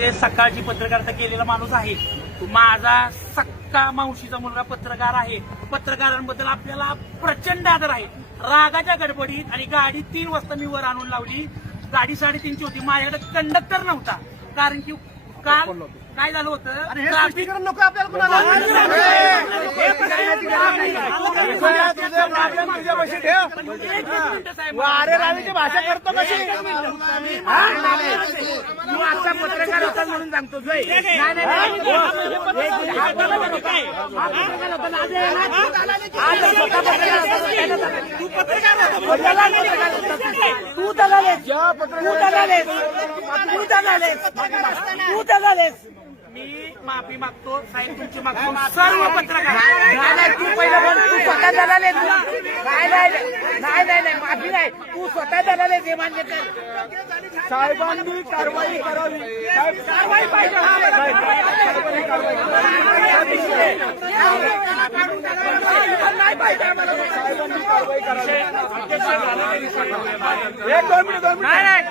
मध्ये सकाळची पत्रकारिता केलेला माणूस आहे. माझा सक्का मावशीचा मुलगा पत्रकार आहे. पत्रकारांबद्दल आपल्याला प्रचंड आदर आहे. रागाच्या गडबडीत आणि गाडी 3 वाजता मी वर आणून लावली. गाडी 3:30ची होती. माझ्याकडे कंडक्टर नव्हता, कारण की काल काय झालं होतं, ट्रॅफिक नको आपल्याला. अरे रावीची भाषा करतो कशी तू आजचा पत्रकार होता म्हणून सांगतो. तू दलालेस. मी माफी मागतो साहेब, तुमची मागतो सर्व पत्रकार. तू पहिलं तू स्वतः दलालेस. नाही माफी नाही, तू स्वतः दलालेस हे मान्य कर. साहेबांनी कारवाई करावी. कारवाई पाहिजे. नाही पाहिजे आम्हाला. साहेबांनी कारवाई करावी. 1-2 मिनिट. नाही